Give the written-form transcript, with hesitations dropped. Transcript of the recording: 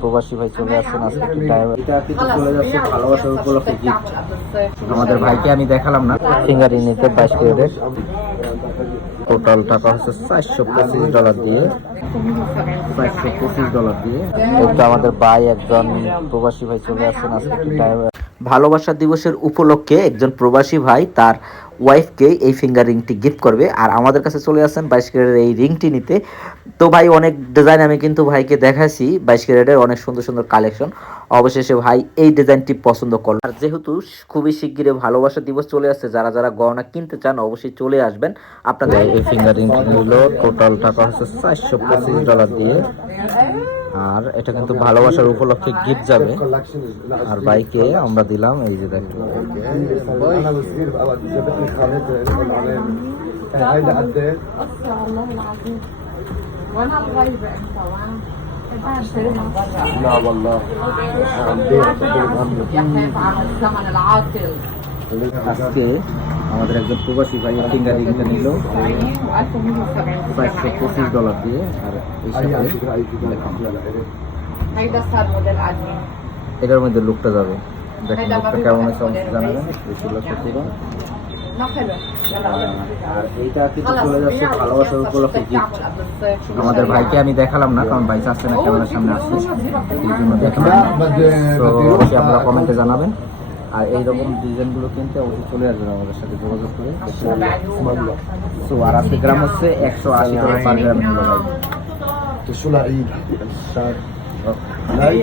প্রবাসী ভাই চলে আসছেন আজকে এটা কিন্তু চলে যাচ্ছে ভালোবাসার উপলক্ষে গিফট। আমাদের ভাইকে আমি দেখালাম না, ফিঙ্গারিং নিতে 22 ক্যারেটের টোটাল টাকা হচ্ছে $425 দিয়ে, $425 দিয়ে। এটা আমাদের ভাই একজন প্রবাসী ভাই চলে আসছেন আজকে ভালোবাসা দিবসের উপলক্ষে একজন প্রবাসী ভাই তার ওয়াইফকে এই ফিঙ্গার রিংটি গিফট করবে, আর আমাদের কাছে চলে আসছেন 22 ক্যারেটের এই রিংটি নিতে। তো ভাই অনেক ডিজাইন আমি কিন্তু ভাইকে দেখাইছি, 22 ক্যারেটের অনেক সুন্দর সুন্দর কালেকশন। অবশেষে ভাই এই ডিজাইনটি পছন্দ করল। আর যেহেতু খুবই শিগগিরই ভালোবাসা দিবস চলে আসছে, যারা যারা গহনা কিনতে চান অবশ্যই চলে আসবেন। আপনাদের এই ফিঙ্গার রিংটি নিল টোটাল টাকা হচ্ছে $425 দিয়ে, আর এটা কিন্তু ভালোবাসার উপলক্ষে গিফট যাবে। আর বাইকে আমরা দিলাম এই যে দেখো আজকে আমাদের একজন প্রবাসী ভাই ফিঙ্গার রিংটা নিল $425 দিয়ে। আর এটার মধ্যে লুকটা যাবে, দেখেন লুকটা কেমন আছে জানাবেন। আর এইটা কিন্তু চলে যাচ্ছে ভালোবাসার উপলক্ষে গিফট। আমাদের ভাইকে আমি দেখালাম না, কারণ ভাই আসছে না, ক্যামেরার সামনে আসছে, এই জন্য দেখালাম না। তো অবশ্যই আপনারা কমেন্টে জানাবেন। আর এইরকম ডিজাইনগুলো কিনতে অবশ্যই চলে আসবেন আমাদের সাথে যোগাযোগ করে। তো আর আজকে গ্রাম হচ্ছে $180 পার গ্রামে নিল ভাই।